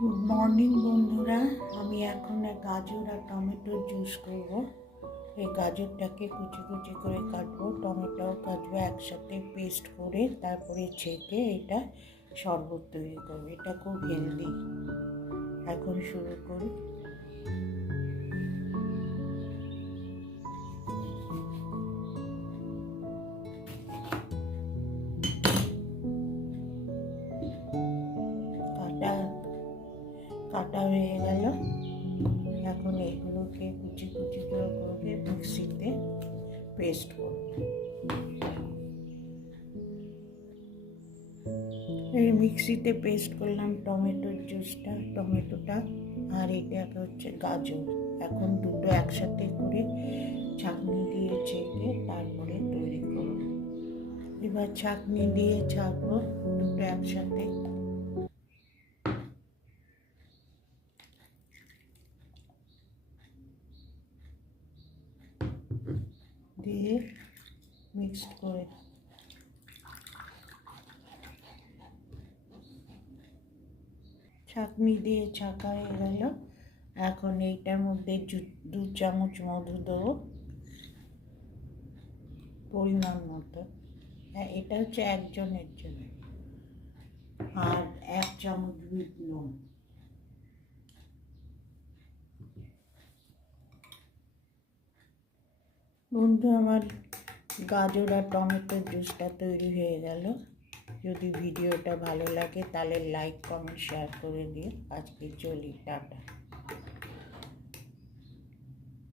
Good morning বন্ধুরা। আমি এখন গাজর আর টমেটোর জুস করব। এই গাজরটাকে কুচি কুচি করে কাটবো, টমেটোও কাটবো, একসাথে পেস্ট করে তারপরে ছেঁকে এটা শরবত তৈরি করবো। এটা খুব হেলদি। এখন শুরু করি। কাটা হয়ে গেল। এখন এইগুলোকে কুচি কুচি করে মিক্সিতে পেস্ট করব। এই মিক্সিতে পেস্ট করলাম টমেটোর জুসটা, টমেটোটা আর এটা হচ্ছে গাজর। এখন দুটো একসাথে করে ছাঁকনি দিয়ে ছেঁকে তারপরে তৈরি করব। এবার ছাঁকনি দিয়ে ছাঁকবো দুটো একসাথে। দিয়ে মিক্সড করে ছাঁকনি দিয়ে ছাঁকা হয়ে গেল। এখন এইটার মধ্যে 2 চামচ মধু দেবো পরিমাণ মতো। এটা হচ্ছে একজনের জন্য। আর 1 চামচ বিট নুন। বন্ধু, আমার গাজর আর টমেটোর জুসটা তৈরি হয়ে গেল। যদি ভিডিওটা ভালো লাগে তাহলে লাইক, কমেন্ট, শেয়ার করে দিও। আজকে চলি, টাটা।